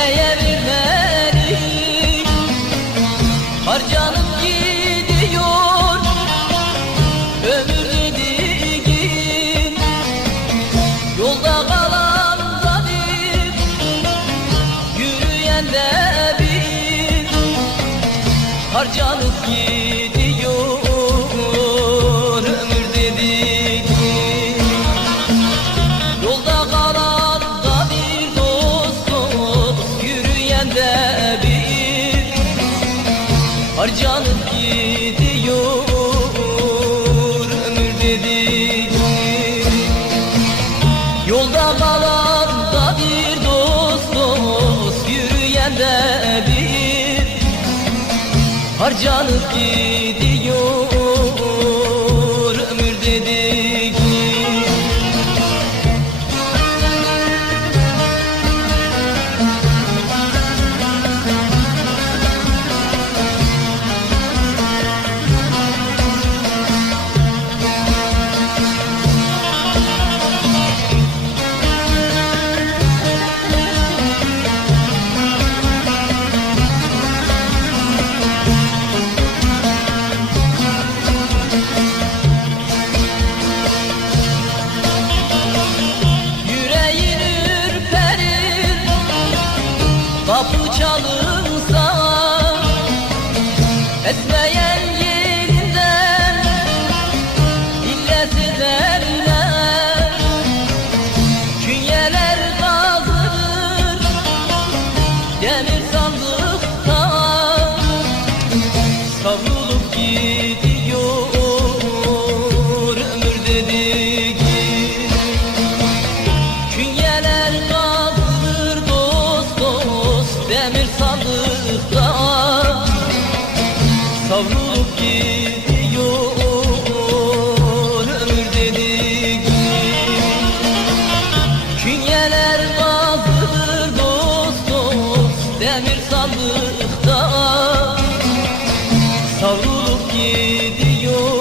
Nereye bir Harcanıp gidiyor. Ömür dediğin Yolda kalan da bir bir Harcanıp gidiyor harcanıp gidiyor Kapı çalınsa Savrulup gidiyor Ömür dedik Künyeler kazılır dost dost Demir sandıkta. Savrulup gidiyor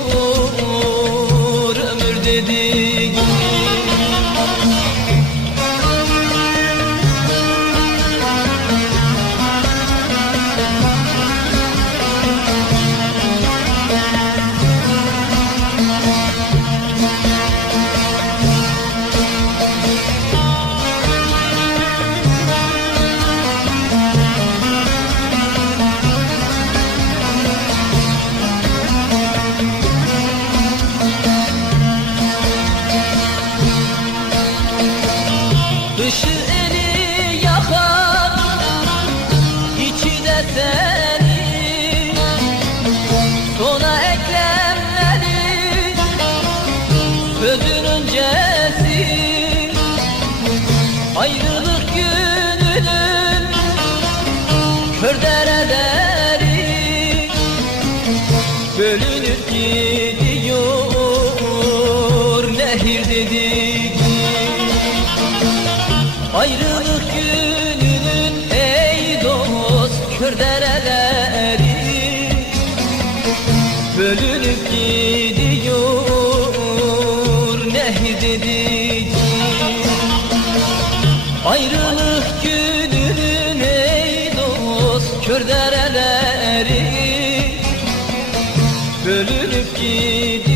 Dışı eli yakar içi de seni. Sona eklemleri Sözün öncesi. Ayrılık gününün Kör dereleri Bölünüp gidiyor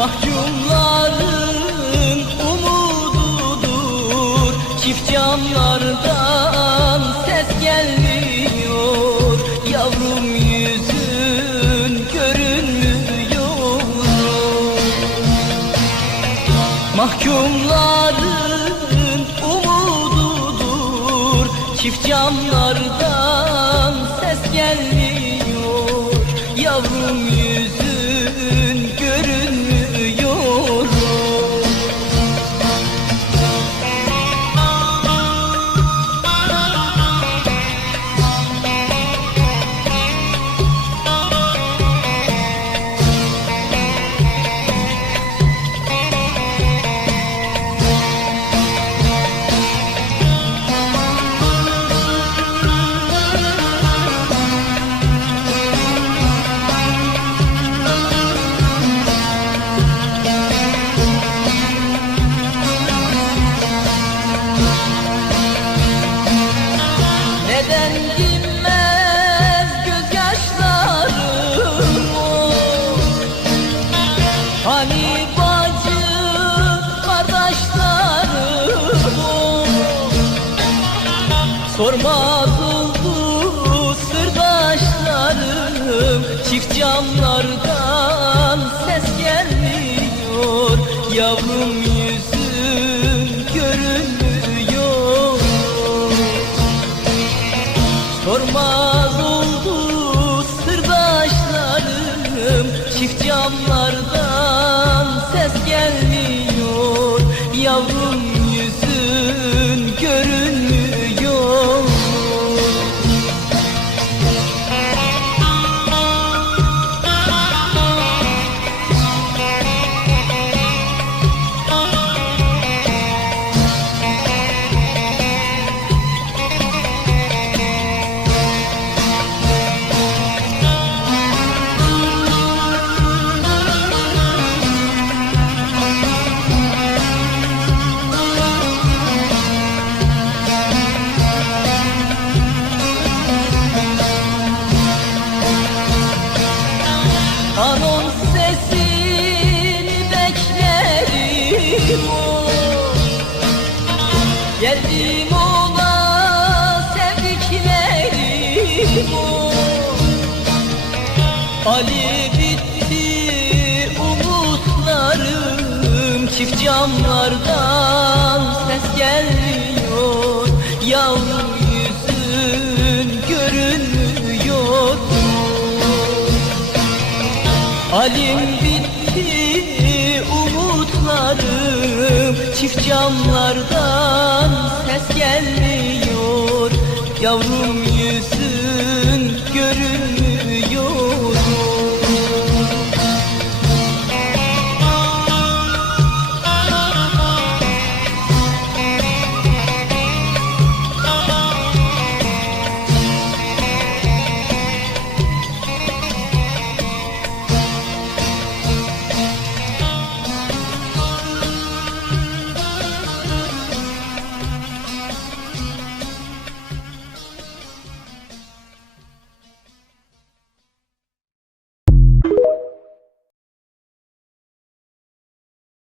Mahkumların umududur Çift camlardan ses gelmiyor. Yavrum yüzün görünmüyor. Mahkumların umududur Çift camlardan camlardan ses gelmiyor. Yavrum o Ali bitti umutlarım Çift camlardan ses gelmiyor. Yavrum yüzün görünmüyor Halim bitti umutlarım Çift camlardan ses gelmiyor. Yavrum